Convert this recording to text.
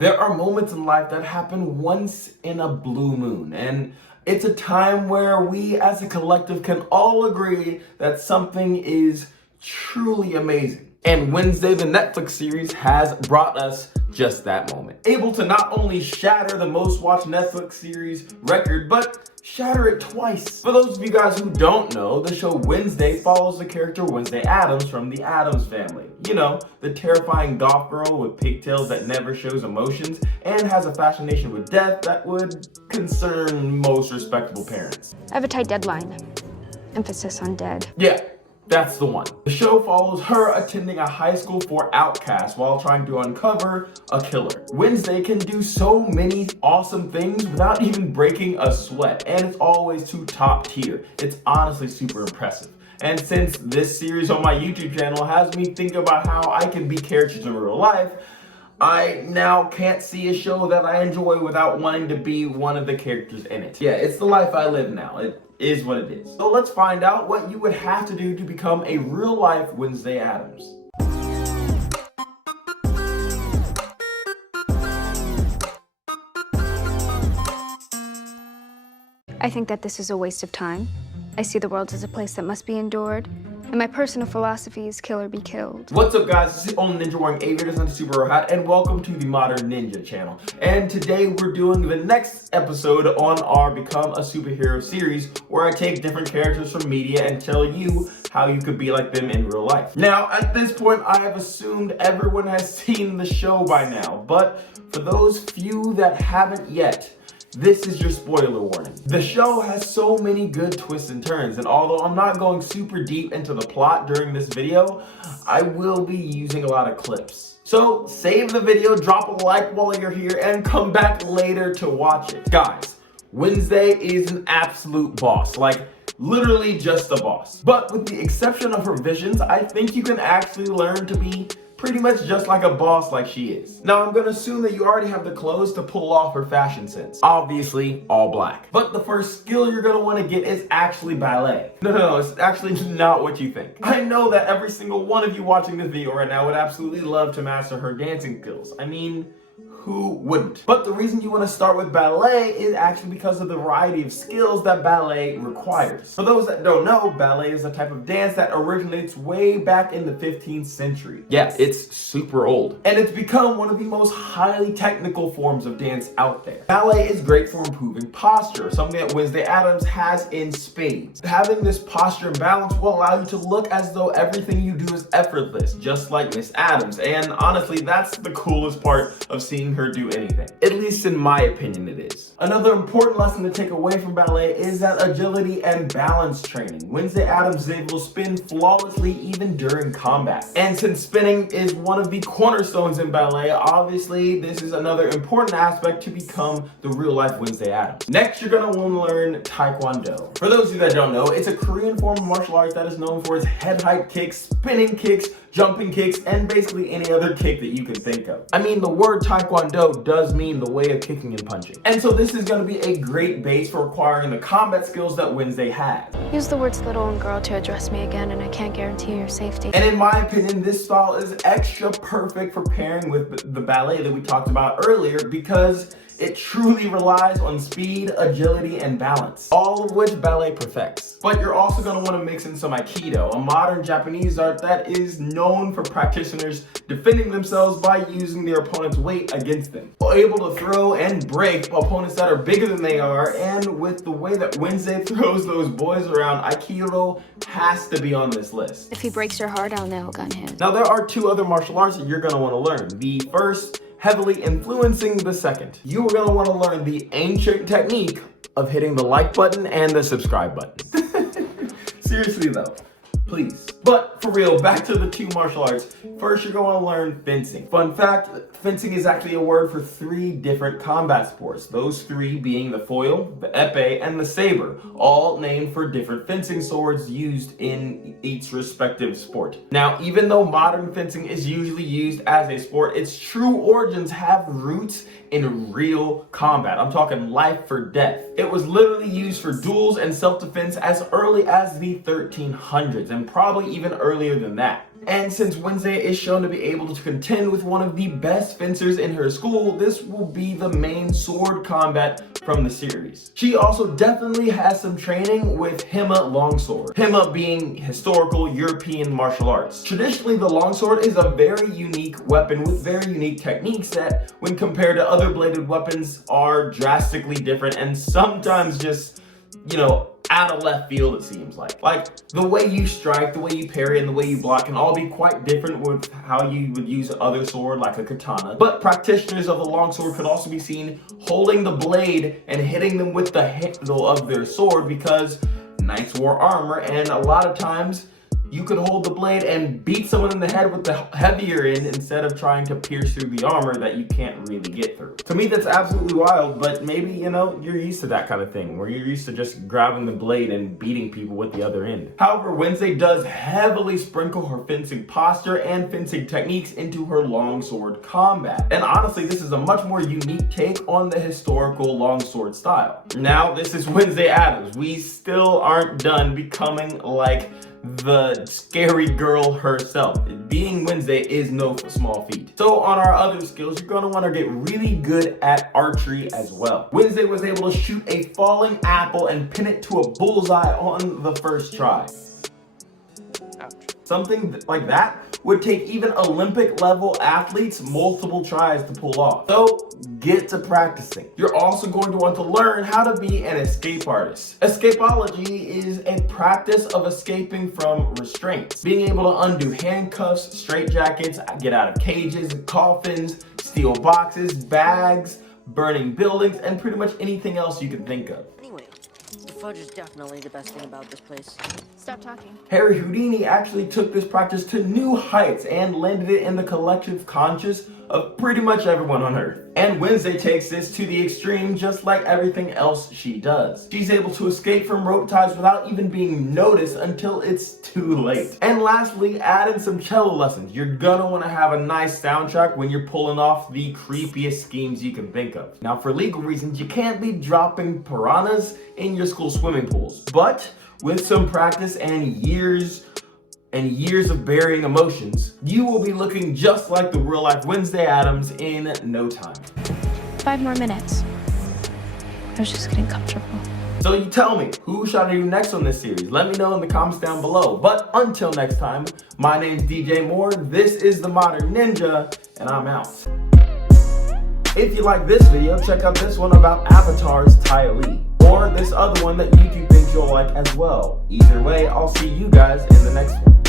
There are moments in life that happen once in a blue moon, and it's a time where we as a collective can all agree that something is truly amazing. And Wednesday, the Netflix series, has brought us just that moment. Able to not only shatter the most watched Netflix series record, but shatter it twice. For those of you guys who don't know, the show Wednesday follows the character Wednesday Addams from the Addams family. You know, the terrifying goth girl with pigtails that never shows emotions and has a fascination with death that would concern most respectable parents. I have a tight deadline. Emphasis on dead. Yeah. That's the one. The show follows her attending a high school for outcasts while trying to uncover a killer. Wednesday can do so many awesome things without even breaking a sweat, and it's always to top tier. It's honestly super impressive. And since this series on my YouTube channel has me think about how I can be characters in real life, I now can't see a show that I enjoy without wanting to be one of the characters in it. Yeah, it's the life I live now. It is what it is. So let's find out what you would have to do to become a real-life Wednesday Addams. I think that this is a waste of time. I see the world as a place that must be endured. And my personal philosophy is kill or be killed. What's up, guys? This is the only ninja wearing aviators and a superhero hat, and welcome to the Modern Ninja channel. And today we're doing the next episode on our Become a Superhero series, where I take different characters from media and tell you how you could be like them in real life. Now, at this point, I have assumed everyone has seen the show by now, but for those few that haven't yet, this is your spoiler warning. The show has so many good twists and turns, and although I'm not going super deep into the plot during this video, I will be using a lot of clips. So save the video, drop a like while you're here, and come back later to watch it. Guys, Wednesday is an absolute boss, like literally just a boss. But with the exception of her visions, I think you can actually learn to be pretty much just like a boss like she is. Now, I'm gonna assume that you already have the clothes to pull off her fashion sense. Obviously, all black. But the first skill you're gonna wanna get is actually ballet. No, it's actually not what you think. I know that every single one of you watching this video right now would absolutely love to master her dancing skills. I mean, who wouldn't? But the reason you want to start with ballet is actually because of the variety of skills that ballet requires. For those that don't know, ballet is a type of dance that originates way back in the 15th century. Yeah, it's super old. And it's become one of the most highly technical forms of dance out there. Ballet is great for improving posture, something that Wednesday Addams has in spades. Having this posture and balance will allow you to look as though everything you do is effortless, just like Miss Addams. And honestly, that's the coolest part of seeing her do anything. At least in my opinion it is. Another important lesson to take away from ballet is that agility and balance training. Wednesday Addams is able to spin flawlessly even during combat. And since spinning is one of the cornerstones in ballet, obviously this is another important aspect to become the real life Wednesday Addams. Next, you're gonna want to learn Taekwondo. For those of you that don't know, it's a Korean form of martial arts that is known for its head height kicks, spinning kicks, jumping kicks, and basically any other kick that you can think of. I mean, the word Taekwondo does mean the way of kicking and punching. And so this is going to be a great base for acquiring the combat skills that Wednesday has. Use the words little and girl to address me again, and I can't guarantee your safety. And in my opinion, this style is extra perfect for pairing with the ballet that we talked about earlier, because it truly relies on speed, agility, and balance, all of which ballet perfects. But you're also going to want to mix in some Aikido, a modern Japanese art that is known for practitioners defending themselves by using their opponent's weight against them. Able to throw and break opponents that are bigger than they are, and with the way that Wednesday throws those boys around, Aikido has to be on this list. If he breaks your heart, I'll nail gun him. Now, there are two other martial arts that you're going to want to learn. The first, heavily influencing the second. You are going to want to learn the ancient technique of hitting the like button and the subscribe button. Seriously though, please. But for real, back to the two martial arts. First, you're going to learn fencing. Fun fact, fencing is actually a word for 3 different combat sports. Those 3 being the foil, the epee, and the saber, all named for different fencing swords used in each respective sport. Now, even though modern fencing is usually used as a sport, its true origins have roots in real combat. I'm talking life for death. It was literally used for duels and self-defense as early as the 1300s, and and probably even earlier than that. And since Wednesday is shown to be able to contend with one of the best fencers in her school, this will be the main sword combat from the series. She also definitely has some training with Hema longsword. Hema being historical European martial arts. Traditionally, the longsword is a very unique weapon with very unique techniques that, when compared to other bladed weapons, are drastically different and sometimes just, out of left field, it seems like. Like, the way you strike, the way you parry, and the way you block can all be quite different with how you would use other sword like a katana. But practitioners of the longsword could also be seen holding the blade and hitting them with the handle of their sword, because knights wore armor, and a lot of times you could hold the blade and beat someone in the head with the heavier end instead of trying to pierce through the armor that you can't really get through. To me, that's absolutely wild, but maybe, you're used to that kind of thing, where you're used to just grabbing the blade and beating people with the other end. However, Wednesday does heavily sprinkle her fencing posture and fencing techniques into her longsword combat. And honestly, this is a much more unique take on the historical longsword style. Now, this is Wednesday Addams. We still aren't done becoming like the scary girl herself. Being Wednesday is no small feat. So on our other skills, you're going to want to get really good at archery as well. Wednesday was able to shoot a falling apple and pin it to a bullseye on the first try. Ouch. Something like that would take even Olympic level athletes multiple tries to pull off. So get to practicing. You're also going to want to learn how to be an escape artist. Escapology is a practice of escaping from restraints. Being able to undo handcuffs, straitjackets, get out of cages, coffins, steal boxes, bags, burning buildings, and pretty much anything else you can think of. Anyway, the fudge is definitely the best thing about this place. Stop talking. Harry Houdini actually took this practice to new heights and landed it in the collective conscious of pretty much everyone on Earth. And Wednesday takes this to the extreme, just like everything else she does. She's able to escape from rope ties without even being noticed until it's too late. And lastly, add in some cello lessons. You're gonna want to have a nice soundtrack when you're pulling off the creepiest schemes you can think of. Now, for legal reasons, you can't be dropping piranhas in your school swimming pools, but with some practice and years of burying emotions, you will be looking just like the real-life Wednesday Addams in no time. 5 more minutes. I was just getting comfortable. So you tell me, who should I do next on this series? Let me know in the comments down below. But until next time, my name's DJ Moore, this is The Modern Ninja, and I'm out. If you like this video, check out this one about Avatar's Tai Li, or this other one that YouTube thinks you'll like as well. Either way, I'll see you guys in the next one.